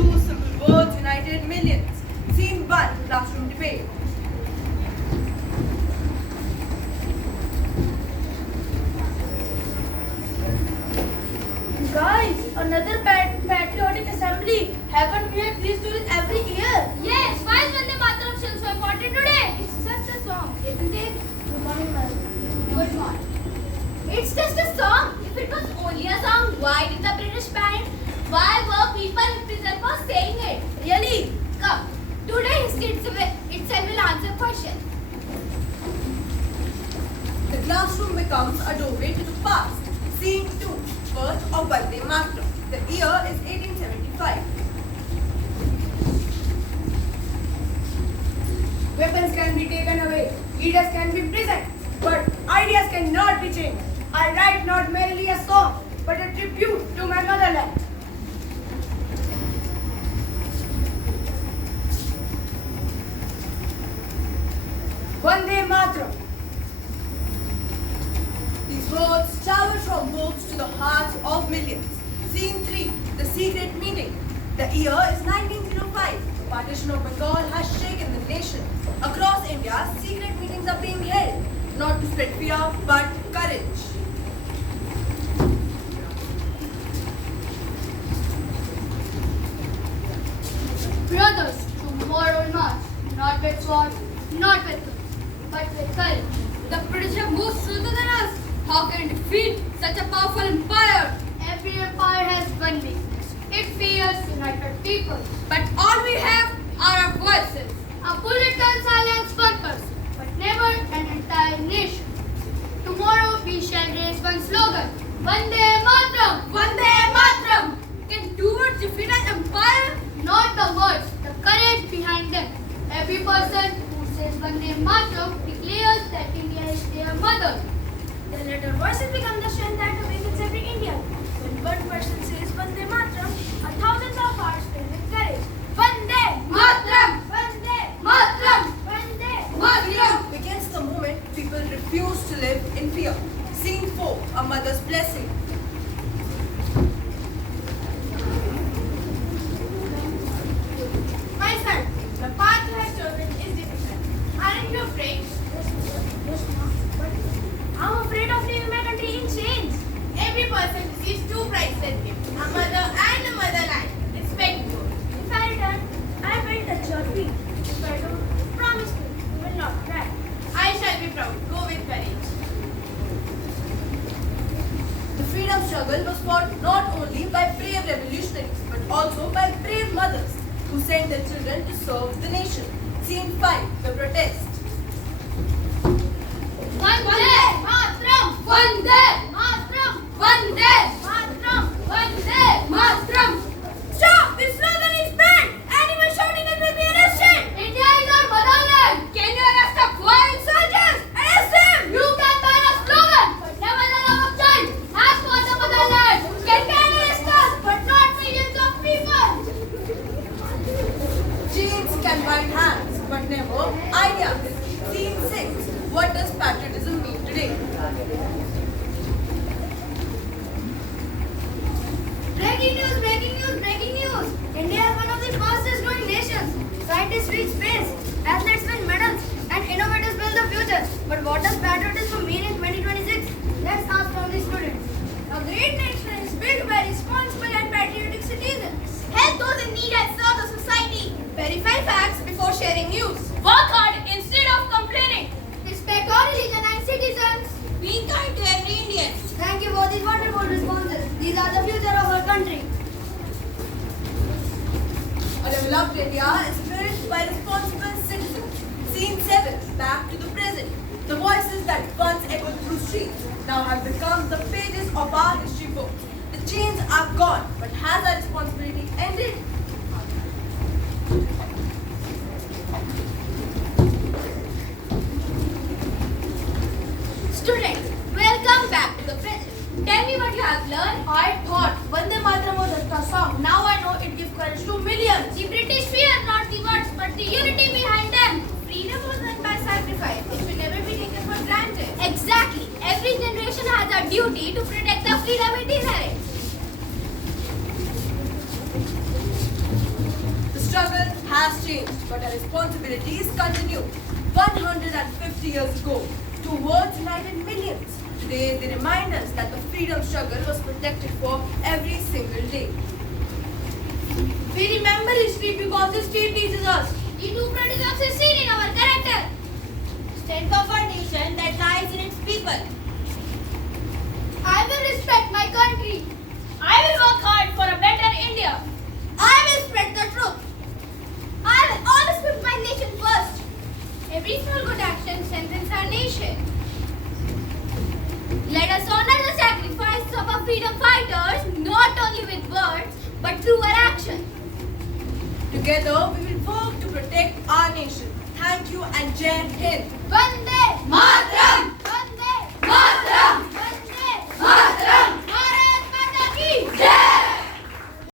Two simple words united millions. Scene 1, classroom debate. Guys, another patriotic assembly. Haven't we had these during every year? Yes, why is Vande Mataram still so important today? It's just a song, isn't it? Good morning, ma'am. Good morning. It's just a song. If it was only a song, why did the British ban it? Why were people in prison for saying it? Really? Come, today itself will answer question. The classroom becomes a doorway to the past. Scene 2, birth of Vande Mataram. The year is 1875. Weapons can be taken away, leaders can be imprisoned, but ideas cannot be changed. I write not merely a song, but a tribute to my motherland. Vande Mataram. These words travel from books to the hearts of millions. Scene 3, the secret meeting. The year is 1905. The partition of Bengal has shaken the nation. Across India, secret meetings are being held, not to spread fear, but courage. Brothers, tomorrow will march, not with sword, not with guns, but with courage. The British have moved smoother than us. How can we defeat such a powerful empire? Every empire has one weakness. It fears united people. But all we have are our voices. A bullet can silence one person, but never an entire nation. Tomorrow we shall raise one slogan. Vande Mataram! Vande Mataram! Can two words defeat an empire? Not the words, the courage behind them. Every person who says Vande Mataram declares that India is their mother. Then let our voices become the strength that awakens every Indian. When one person says Vande Mataram, thousands of hearts fill with courage. Vande Mataram! Vande Mataram! Vande Mataram! Begins the moment people refuse to live in fear. Scene 4, a mother's blessing. My son, the path you have chosen is difficult. Aren't you afraid? Yes, ma'am. But I'm afraid of leaving my country in chains. Every person receives two priceless gifts, a mother and a motherland. Respect both. If I return, I will touch your feet. If I don't, promise me, you will not cry. I shall be proud. Go with courage. The freedom struggle was fought not only by brave revolutionaries, but also by brave mothers who sent their children to serve the nation. Scene 5, the protest. Vande Mataram! Vande Mataram! Vande Mataram! Vande Mataram! Stop! This slogan is banned! Anyone shouting it will be arrested! India is our motherland! Can you arrest a foreign soldiers? Arrest them! You can ban a slogan, but never the love of child. As for the motherland, can arrest us, but not millions of people. Chains can bind hands, but never ideas. Scene 6, what does patriotism mean today? Breaking news, breaking news, breaking news! India is one of the fastest growing nations. Scientists reach space, athletes win medals, and innovators build the future. But what does patriotism mean in 2026? Let's ask from the students. A great nation is built by responsible and patriotic citizens. Help those in need and serve the society. Verify facts before sharing news. Work hard instead of complaining. Respect all religion and citizens. Be kind to every Indian. Thank you for these wonderful responses. These are the future of our country. A developed India is built by responsible citizens. Scene 7, back to the present. The voices that once echoed through streets now have become the pages of our history book. The chains are gone, but has our responsibility ended? Students, welcome back to the present. Tell me what you have learned. I thought Vande Mataram was just a song. Now I know it gives courage to millions. The British fear not the words but the unity behind them. Freedom was won by sacrifice. It will never be taken for granted. Exactly. Every generation has a duty to protect the freedom it inherits. changed, but our responsibilities continue. 150 years ago, two words united millions. Today, they remind us that the freedom struggle was protected for every single day. We remember history because history teaches us. The true products is seen in our character. Strength of our nation that lies in its people. I will respect my country. I will work hard for a better India. I will spread the truth. I will always put my nation first. Every small good action strengthens our nation. Let us honor the sacrifice of our freedom fighters, not only with words, but through our action. Together, we will work to protect our nation. Thank you and Jai Hind. Vande Mataram!